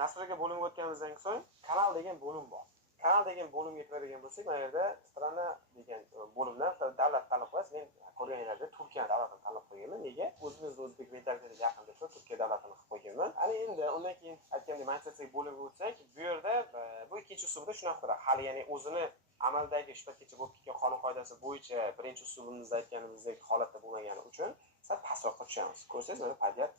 Nasraga bo'limga o'tganimizdan so'ng kanal degan bo'lim bor. Kanal degan bo'limga kiradigan bo'lsak, mana yerda strana degan bo'limdan davlat tanlab qo'yasiz. Men ko'rganingizda Turkiya davlatini tanlab qo'yganman. Nega? O'zimizning o'zbek mentalitetiga yaqin deb Turkiya davlatini qilib qo'yganman. Ana endi undan keyin aytgandek manchester bo'limga o'tsak, bu yerda bu ikkinchi usulda shunaqa hali ya'ni o'zini amaldagi shulargacha bo'lib ketgan qonun qoidasi bo'yicha birinchi usulimizda aytganimizdek holatda bo'lmagani uchun sal pastroqqa tushamiz. Ko'rsangiz mana payat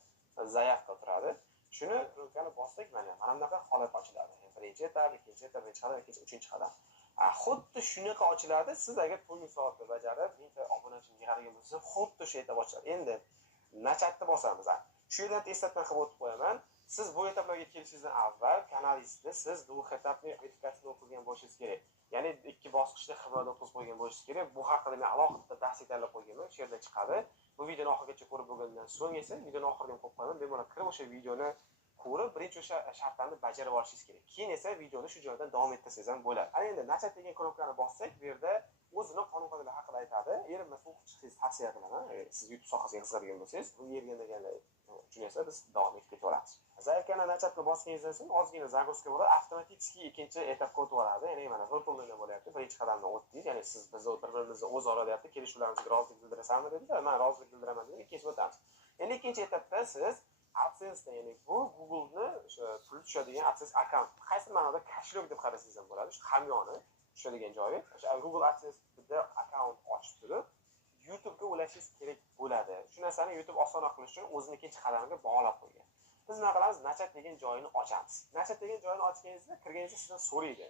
zaявка turadi. Shuni runkani bossak mana bunaqa holat ochiladi. Birinchi etap, ikkinchi etap, ikkinchi, uchinchi qadam. Xuddi shunaqa ochiladi. Siz agar pulni soatda bajarib, 1000 ta obunachini yig'adigan bo'lsangiz, xuddi shu etap ochiladi. Endi nachatni bosamiz. Shu yerdan eslatma qilib o'tib qo'yaman. Siz bu etaplarga kelishingizdan avval kanalingizda siz bu etapni verifikatsiyani o'qigan bo'lishingiz kerak. Ya'ni ikki bosqichda xizmat o'tkazib qo'ygan bo'lishingiz kerak. Bu haqida men alohida dars tayyorlab qo'yganman. Shu yerda chiqadi. Bu videoni oxirigacha ko'rib bo'lgandan so'ng esa videoni oxiriga qo'yib qo'yaman. Bemalol kirib o'sha videoni ko'rib, birinchi o'sha shartlarni bajarib olishingiz kerak. Keyin esa videoni shu joydan davom ettirsangiz ham bo'ladi. Ana endi nachat degan knopkani bossak, bu yerda o'zini qonun qoidalari haqida aytadi. Erinmas o'qib chiqishingizni tavsiya qilaman. Siz YouTube sohasiga qiziqadigan bo'lsangiz, bu yerga deganlar uchun esa biz davom etib ketaveramiz. Zaявкani nachatni bosganingizdan so'ng ozgina загрузка bo'ladi, avtomatik ikkinchi etapga o'tib oladi. Ya'ni mana выполнение bo'lyapti. Birinchi qadamdan o'tdik. Ya'ni siz bir-birimizni o'zaro deyapti, kelishuvlarimizga rozilik bildirasanmi dedik. Men rozilik bildiraman dedim. Ikkinchi o'tamiz. Endi ikkinchi etapda siz AdSense ya'ni bu Google'ni pul tushadigan AdSense akkaunt qaysi ma'noda kashlyok deb qarasangiz ham bo'ladi. Shu hamyoni tushadigan joyi. O'sha Google AdSense'da akkaunt ochib turib YouTube'ga ulashingiz kerak bo'ladi. Shu narsani YouTube osonroq qilish uchun o'zining ikkinchi qadamiga bog'lab qo'ygan. Biz nima qilamiz? Nachat degan joyini ochamiz. Nachat degan joyini ochganingizda kirganingizda sizdan so'raydi.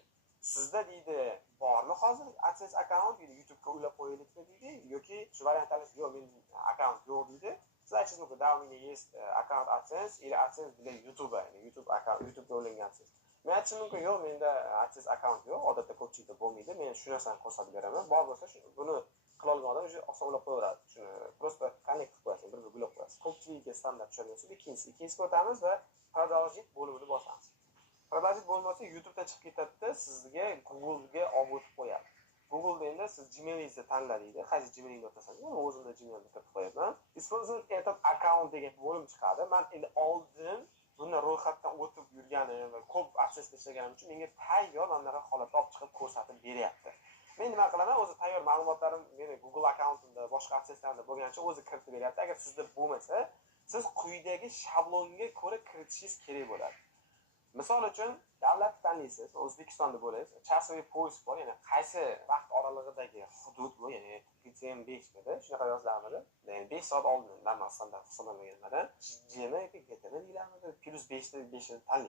Sizda deydi, bormi hozir AdSense akkaunt deydi, YouTube'ga ulab qo'yilikmi deydi, yoki shu variant tanlash, yo'q, men akkaunt yo'q deydi. Siz aytishingiz mumkin, да, у меня есть аккаунт AdSense или AdSense для YouTube, ya'ni YouTube akkaunt, YouTube'ga ulangansiz. Men aytishim mumkin, yo'q, menda AdSense akkaunt yo'q, odatda ko'pchilikda bo'lmaydi. Men shu narsani ko'rsatib beraman. Bor bo'lsa, buni qila olgan odam o'sha oson ulab qo'yaveradi. Shuni просто connect qilib qo'yasiz, bir-biriga ulab qo'yasiz. Ko'pchilikga standart tushadigan so'z ikkinchisi o'tamiz va продолжить bo'limini bosamiz. Продолжить bo'lmasa YouTube'dan chiqib ketadi, sizga Google'ga olib o'tib qo'yadi. Google'da endi siz Gmail'ingizni tanladingiz. Qaysi Gmail'ingni o'tasangiz, men o'zimda Gmail'ni kiritib qo'yaman. Использовать этот аккаунт degan bo'lim chiqadi. Men endi oldin bundan ro'yxatdan o'tib yurganim va ko'p AdSense ishlaganim uchun menga tayyor bunaqa holatni olib chiqib ko'rsatib beryapti. Men nima qilaman? O'zi tayyor ma'lumotlarim meni Google akkauntimda, boshqa AdSense'larda bo'lgancha o'zi kiritib beryapti. Agar sizda bo'lmasa, siz quyidagi shablonga ko'ra kiritishingiz kerak bo'ladi. Misol uchun, davlat tanlaysiz, O'zbekistonda bo'lasiz, chasovli poyezd bor, ya'ni qaysi vaqt oralig'idagi hudud bu, ya'ni PTM 5 dedi, shunaqa yoziladi. Ya'ni 5 soat oldin normal standart hisoblanmagandan, GTM deyiladi, +5 ni tanlaysiz.